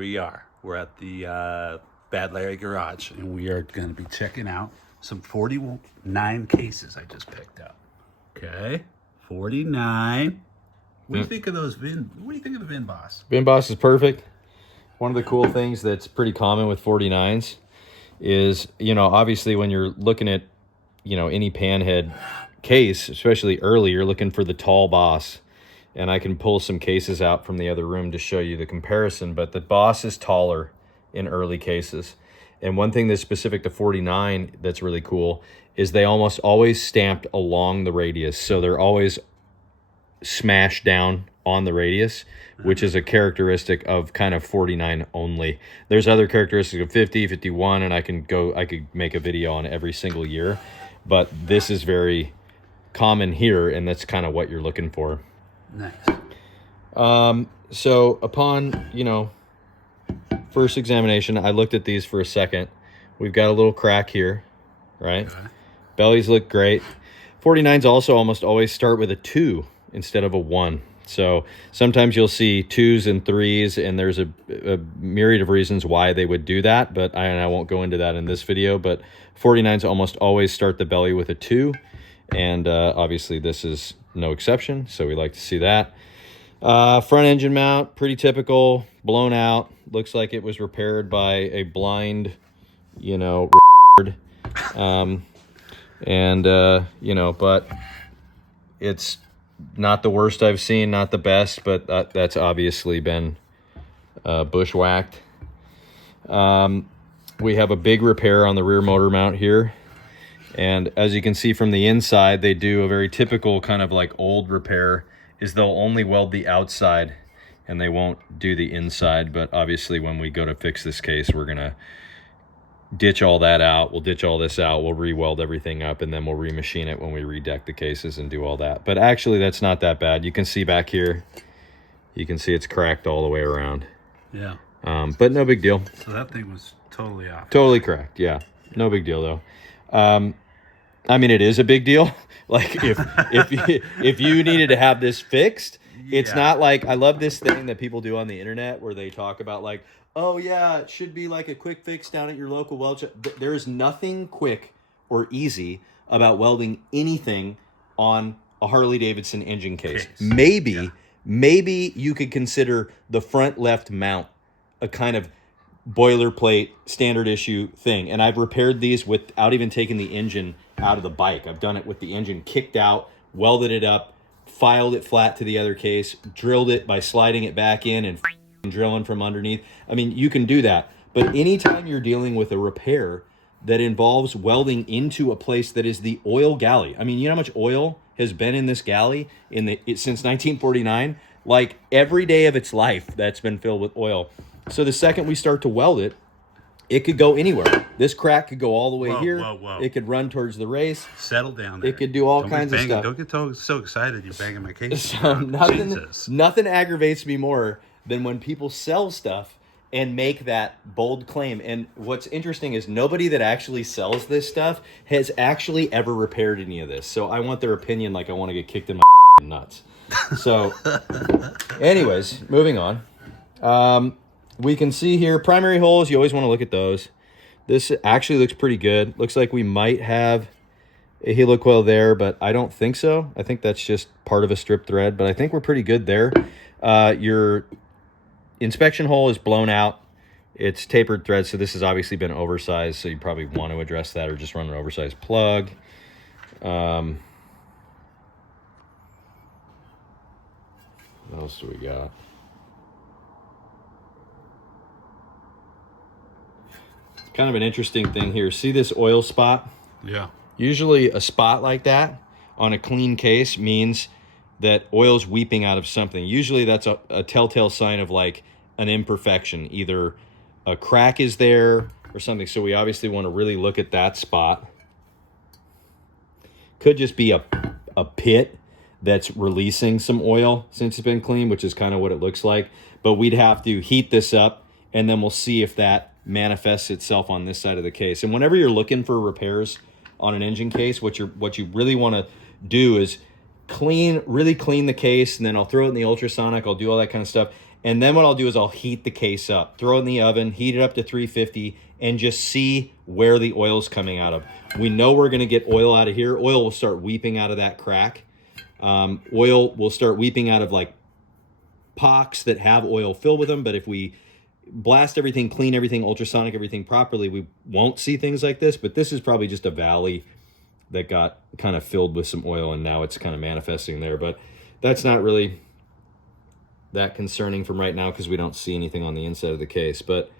we are. We're at the Bad Larry Garage, and we are going to be checking out some 49 cases I just picked up. Okay, 49. What do you think of those VIN? What do you think of the VIN Boss? VIN Boss is perfect. One of the cool things that's pretty common with 49s is, you know, obviously when you're looking at, you know, any panhead case, especially early, you're looking for the tall boss. And I can pull some cases out from the other room to show you the comparison, but the boss is taller in early cases. And one thing that's specific to 49 that's really cool is they almost always stamped along the radius. So they're always smashed down on the radius, which is a characteristic of kind of 49 only. There's other characteristics of 50, 51, and I could make a video on every single year, but this is very common here, and that's kind of what you're looking for. Nice. So upon, you know, first examination, I looked at these for a second. We've got a little crack here, right? Okay. Bellies look great. 49s also almost always start with a 2 instead of a 1. So sometimes you'll see 2s and 3s, and there's a myriad of reasons why they would do that, but I won't go into that in this video. But 49s almost always start the belly with a 2, and obviously this is no exception, so we like to see that. Front engine mount, pretty typical, blown out. Looks like it was repaired by a blind, you know, you know, but it's not the worst I've seen, not the best, but that's obviously been bushwhacked. We have a big repair on the rear motor mount here. And as you can see from the inside, they do a very typical kind of like old repair, is they'll only weld the outside and they won't do the inside. But obviously when we go to fix this case, we're gonna ditch all that out. We'll ditch all this out. We'll re-weld everything up, and then we'll remachine it when we redeck the cases and do all that. But actually that's not that bad. You can see back here, you can see it's cracked all the way around. Yeah. But no big deal. So that thing was totally off. Totally cracked, yeah. No big deal though. I mean, it is a big deal. Like if you needed to have this fixed, it's not like, I love this thing that people do on the internet where they talk about like, oh yeah, it should be like a quick fix down at your local weld shop. There is nothing quick or easy about welding anything on a Harley Davidson engine case. Maybe you could consider the front left mount a kind of boilerplate standard issue thing, and I've repaired these without even taking the engine out of the bike. I've done it with the engine kicked out, welded it up, filed it flat to the other case, drilled it by sliding it back in and drilling from underneath. I mean, you can do that, but anytime you're dealing with a repair that involves welding into a place that is the oil galley, I mean, you know how much oil has been in this galley since 1949? Like every day of its life that's been filled with oil. So the second we start to weld it, it could go anywhere. This crack could go all the way here. Whoa. It could run towards the race. Settle down there. It could do all kinds of stuff. Don't get so excited you're banging my case. So nothing aggravates me more than when people sell stuff and make that bold claim. And what's interesting is nobody that actually sells this stuff has actually ever repaired any of this. So I want their opinion like I want to get kicked in my nuts. So anyways, moving on. We can see here, primary holes, you always want to look at those. This actually looks pretty good. Looks like we might have a helicoil there, but I don't think so. I think that's just part of a strip thread, but I think we're pretty good there. Your inspection hole is blown out. It's tapered thread, so this has obviously been oversized, so you probably want to address that or just run an oversized plug. What else do we got? Kind of an interesting thing here. See this oil spot? Yeah. Usually a spot like that on a clean case means that oil's weeping out of something. Usually that's a telltale sign of like an imperfection. Either a crack is there or something. So we obviously want to really look at that spot. Could just be a pit that's releasing some oil since it's been cleaned, which is kind of what it looks like. But we'd have to heat this up, and then we'll see if that manifests itself on this side of the case. And whenever you're looking for repairs on an engine case, what you really want to do is really clean the case, and then I'll throw it in the ultrasonic, I'll do all that kind of stuff, And then what I'll do is I'll heat the case up, throw it in the oven, heat it up to 350, and just see where the oil's coming out of. We know we're gonna get oil out of here. Oil will start weeping out of that crack. Oil will start weeping out of like pocks that have oil filled with them. But if we blast everything, clean everything, ultrasonic everything properly, we won't see things like this. But this is probably just a valley that got kind of filled with some oil, and now it's kind of manifesting there. But that's not really that concerning from right now because we don't see anything on the inside of the case. But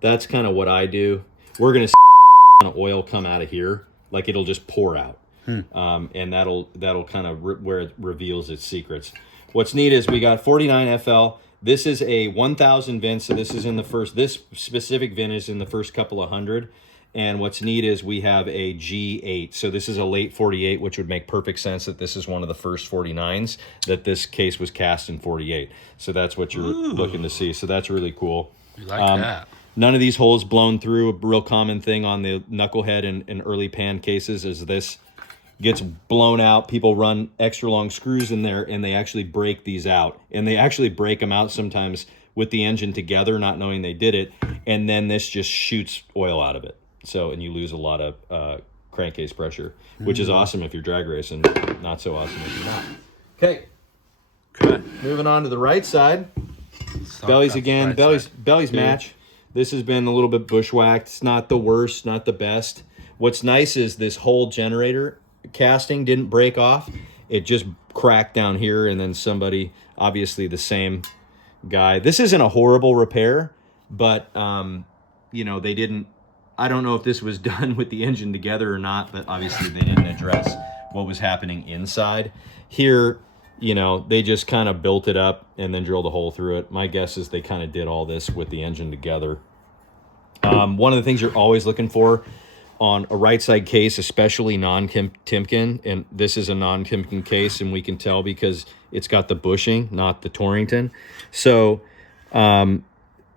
that's kind of what I do. We're going to see oil come out of here, like it'll just pour out. And that'll kind of where it reveals its secrets. What's neat is we got 49 FL. This is a 1000 VIN, so this is in the first, this specific VIN is in the first couple of hundred. And what's neat is we have a G8. So this is a late 48, which would make perfect sense that this is one of the first 49s, that this case was cast in 48. So that's what you're looking to see. So that's really cool. You like that. None of these holes blown through. A real common thing on the knucklehead and early pan cases is this gets blown out. People run extra long screws in there and they actually break these out. And they actually break them out sometimes with the engine together, not knowing they did it. And then this just shoots oil out of it. So, and you lose a lot of crankcase pressure, which is awesome if you're drag racing, not so awesome if you're not. Okay. Good. Moving on to the right side. Bellies again. Bellies match. This has been a little bit bushwhacked. It's not the worst, not the best. What's nice is this whole generator casting didn't break off. It just cracked down here, and then somebody, obviously the same guy. This isn't a horrible repair, but you know, they didn't, I don't know if this was done with the engine together or not, but obviously they didn't address what was happening inside. Here, you know, they just kind of built it up and then drilled a hole through it. My guess is they kind of did all this with the engine together. One of the things you're always looking for on a right side case, especially non-Timken, and this is a non-Timken case, and we can tell because it's got the bushing, not the Torrington. So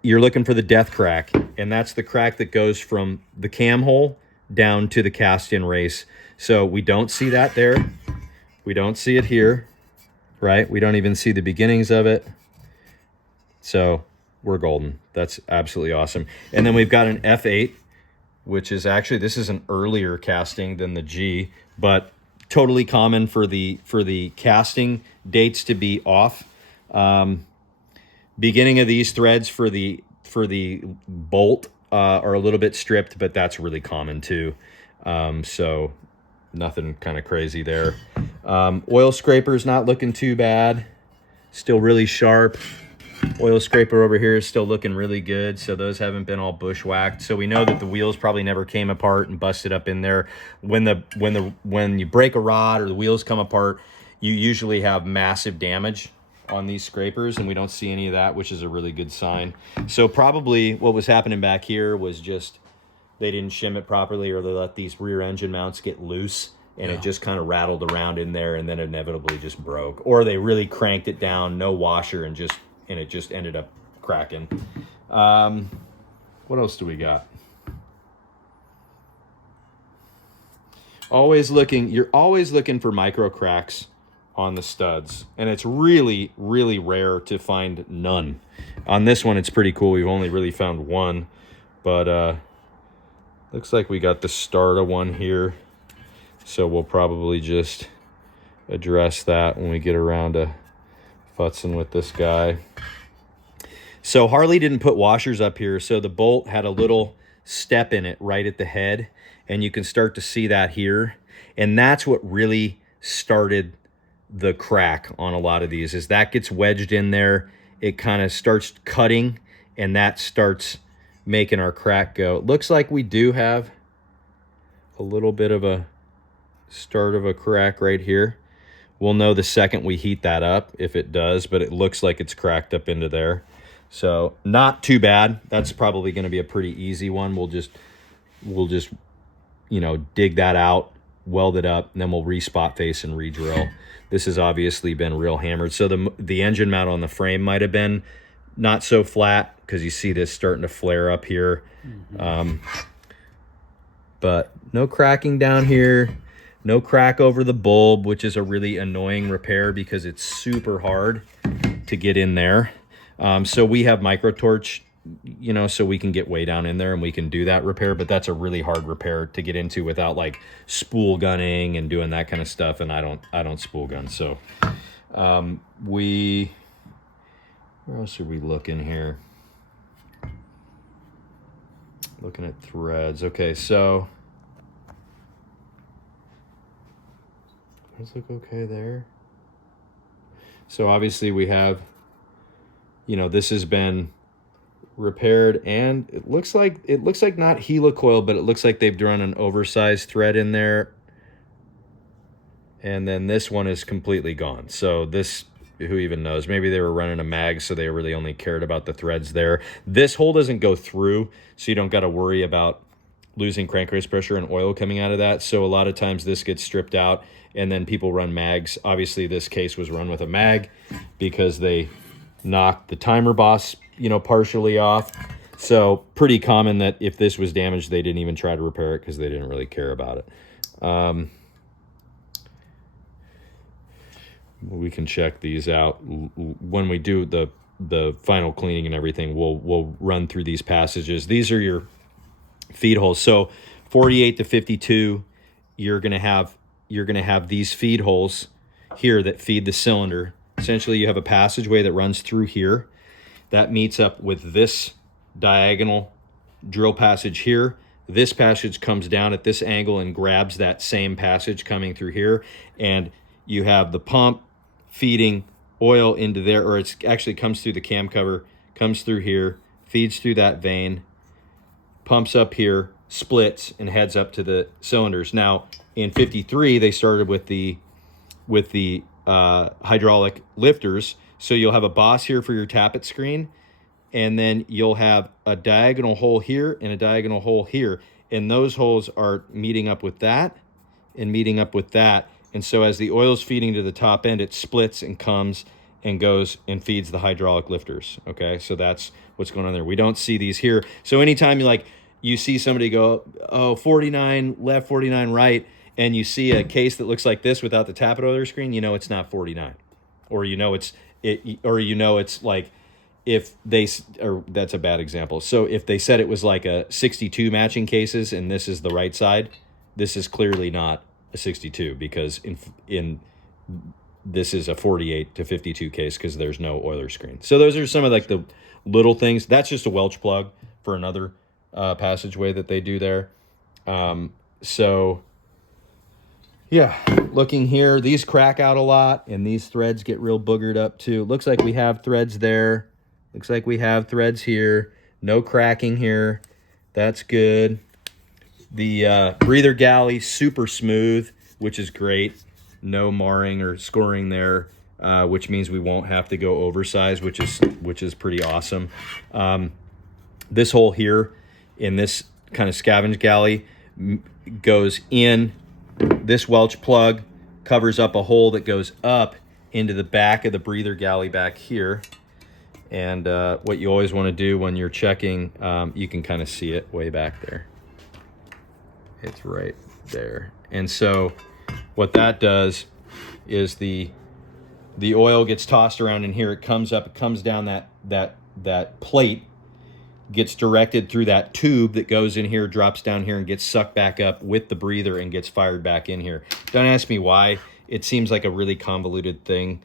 you're looking for the death crack, and that's the crack that goes from the cam hole down to the cast-in race. So we don't see that there. We don't see it here, right? We don't even see the beginnings of it. So we're golden. That's absolutely awesome. And then we've got an F8, which is actually, this is an earlier casting than the G, but totally common for the casting dates to be off. Beginning of these threads for the bolt are a little bit stripped, but that's really common too. So nothing kind of crazy there. Oil scraper's not looking too bad. Still really sharp. Oil scraper over here is still looking really good. So those haven't been all bushwhacked. So we know that the wheels probably never came apart and busted up in there. When you break a rod or the wheels come apart, you usually have massive damage on these scrapers, and we don't see any of that, which is a really good sign. So probably what was happening back here was just they didn't shim it properly, or they let these rear engine mounts get loose, and it just kind of rattled around in there and then inevitably just broke. Or they really cranked it down, no washer, and it just ended up cracking. What else do we got? You're always looking for micro cracks on the studs, and it's really, really rare to find none. On this one, it's pretty cool. We've only really found one, but looks like we got the start of one here. So we'll probably just address that when we get around to futzing with this guy. So Harley didn't put washers up here, so the bolt had a little step in it right at the head, and you can start to see that here. And that's what really started the crack on a lot of these, is that gets wedged in there. It kind of starts cutting, and that starts making our crack go. It looks like we do have a little bit of a start of a crack right here. We'll know the second we heat that up if it does, but it looks like it's cracked up into there. So not too bad. That's probably going to be a pretty easy one. We'll just you know, dig that out, weld it up, and then we'll re-spot face and re-drill. This has obviously been real hammered. So the engine mount on the. Might have been not so flat, because you see this starting to flare up here. But no cracking down here. No crack over the bulb, which is a really annoying repair because it's super hard to get in there. So we have micro torch, you know, so we can get way down in there and we can do that repair, but that's a really hard repair to get into without like spool gunning and doing that kind of stuff. And I don't spool gun. So, where else are we looking here? Looking at threads. Okay. So those look okay there. So obviously we have, you know, this has been repaired, and it looks like not helicoil, but it looks like they've run an oversized thread in there. And then this one is completely gone. So this, who even knows? Maybe they were running a mag, so they really only cared about the threads there. This hole doesn't go through, so you don't got to worry about losing crank race pressure and oil coming out of that. So a lot of times this gets stripped out, and then people run mags. Obviously, this case was run with a mag because they knocked the timer boss, you know, partially off. So pretty common that if this was damaged, they didn't even try to repair it because they didn't really care about it. We can check these out when we do the final cleaning and everything. We'll run through these passages. These are your feed holes. So 48 to 52, you're gonna have these feed holes here that feed the cylinder. Essentially, you have a passageway that runs through here that meets up with this diagonal drill passage here. This passage comes down at this angle and grabs that same passage coming through here, and you have the pump feeding oil into there, or it actually comes through the cam cover, comes through here, feeds through that vein, pumps up here, splits, and heads up to the cylinders. Now, in 53, they started with the hydraulic lifters. So you'll have a boss here for your tappet screen, and then you'll have a diagonal hole here and a diagonal hole here. And those holes are meeting up with that and meeting up with that. And so as the oil's feeding to the top end, it splits and comes and goes and feeds the hydraulic lifters. Okay, so that's what's going on there. We don't see these here. So anytime you see somebody go, oh, 49 left, 49 right, and you see a case that looks like this without the tappet oiler screen, you know it's not 49. Or you know it's like, if they, or that's a bad example. So if they said it was like a 62 matching cases and this is the right side, this is clearly not a 62 because in this is a 48 to 52 case because there's no oiler screen. So those are some of like the little things. That's just a Welch plug for another passageway that they do there. So yeah, looking here, these crack out a lot and these threads get real boogered up too. Looks like we have threads there. Looks like we have threads here. No cracking here. That's good. The breather galley, super smooth, which is great. No marring or scoring there, which means we won't have to go oversized, which is pretty awesome. This hole here in this kind of scavenge galley goes in. This Welch plug covers up a hole that goes up into the back of the breather galley back here. And what you always want to do when you're checking, you can kind of see it way back there. It's right there. And so what that does is the oil gets tossed around in here. It comes up, it comes down that plate, gets directed through that tube that goes in here, drops down here, and gets sucked back up with the breather and gets fired back in here. Don't ask me why. It seems like a really convoluted thing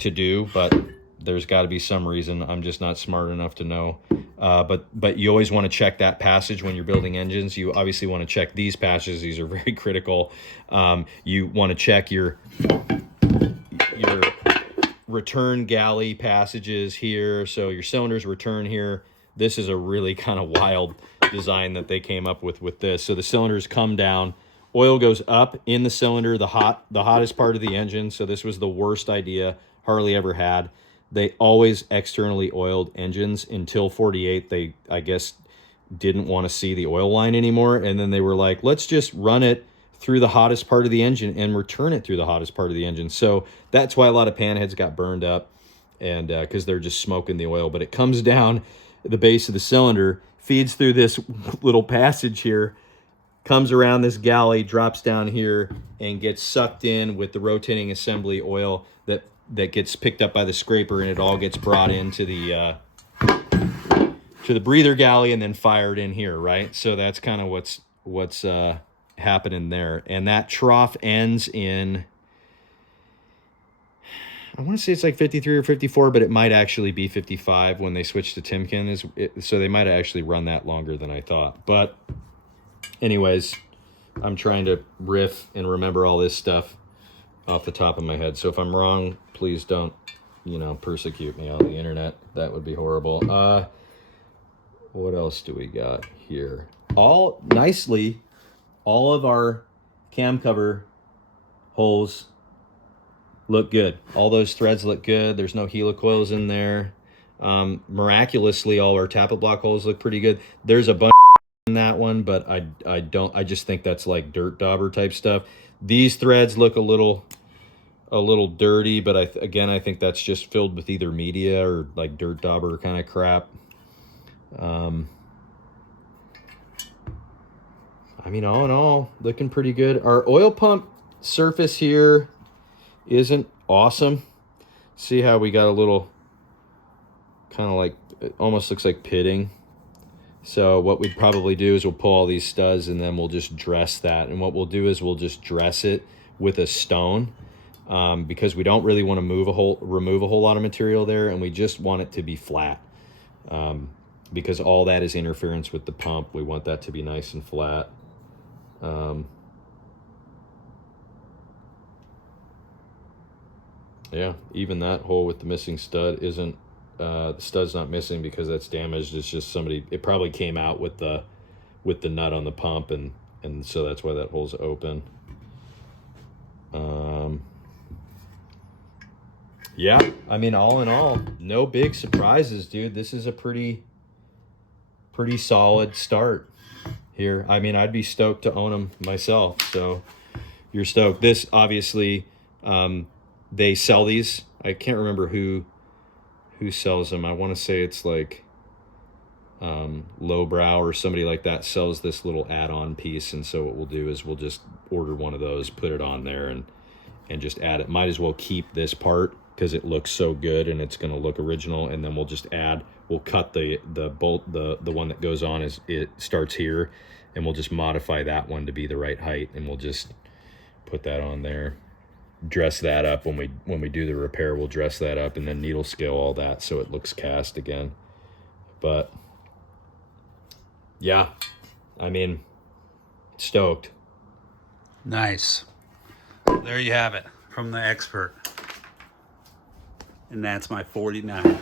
to do, but there's got to be some reason. I'm just not smart enough to know. But you always want to check that passage when you're building engines. You obviously want to check these passages. These are very critical. You want to check your return galley passages here. So your cylinders return here. This is a really kind of wild design that they came up with this. So the cylinders come down, oil goes up in the cylinder, the hottest part of the engine. So this was the worst idea Harley ever had. They always externally oiled engines until 48. They, I guess, didn't want to see the oil line anymore. And then they were like, let's just run it through the hottest part of the engine and return it through the hottest part of the engine. So that's why a lot of panheads got burned up, and because they're just smoking the oil. But it comes down the base of the cylinder, feeds through this little passage here, comes around this galley, drops down here, and gets sucked in with the rotating assembly oil that that gets picked up by the scraper, and it all gets brought into the breather galley and then fired in here, right? So that's kind of what's happening there. And that trough ends in, I want to say it's like 53 or 54, but it might actually be 55 when they switch to Timken. So they might have actually run that longer than I thought. But anyways, I'm trying to riff and remember all this stuff off the top of my head. So if I'm wrong, please don't, persecute me on the internet. That would be horrible. What else do we got here? All of our cam cover holes look good. All those threads look good. There's no helicoils in there. Miraculously, all our tappet block holes look pretty good. There's a bunch in that one, but I just think that's like dirt dauber type stuff. These threads look a little dirty, but I think that's just filled with either media or like dirt dauber kind of crap. All in all, looking pretty good. Our oil pump surface here isn't awesome. See how we got a little kind of like, it almost looks like pitting. So what we'd probably do is we'll pull all these studs and then we'll just dress that. And what we'll do is we'll just dress it with a stone, because we don't really want to remove a whole lot of material there, and we just want it to be flat. Because all that is interference with the pump. We want that to be nice and flat. Yeah, even that hole with the missing stud isn't, the stud's not missing because that's damaged. It's just it probably came out with the nut on the pump, and so that's why that hole's open. Yeah, all in all, no big surprises, dude. This is a pretty solid start here. I'd be stoked to own them myself. So you're stoked. This obviously, they sell these. I can't remember who sells them. I want to say it's like Lowbrow or somebody like that sells this little add-on piece. And so what we'll do is we'll just order one of those, put it on there, and just add it. Might as well keep this part because it looks so good and it's going to look original. And then we'll just we'll cut the bolt, the one that goes on it starts here, and we'll just modify that one to be the right height, and we'll just put that on there, dress that up. When we do the repair, we'll dress that up and then needle scale all that so it looks cast again. But yeah, stoked. Nice. There you have it from the expert. And that's my 49.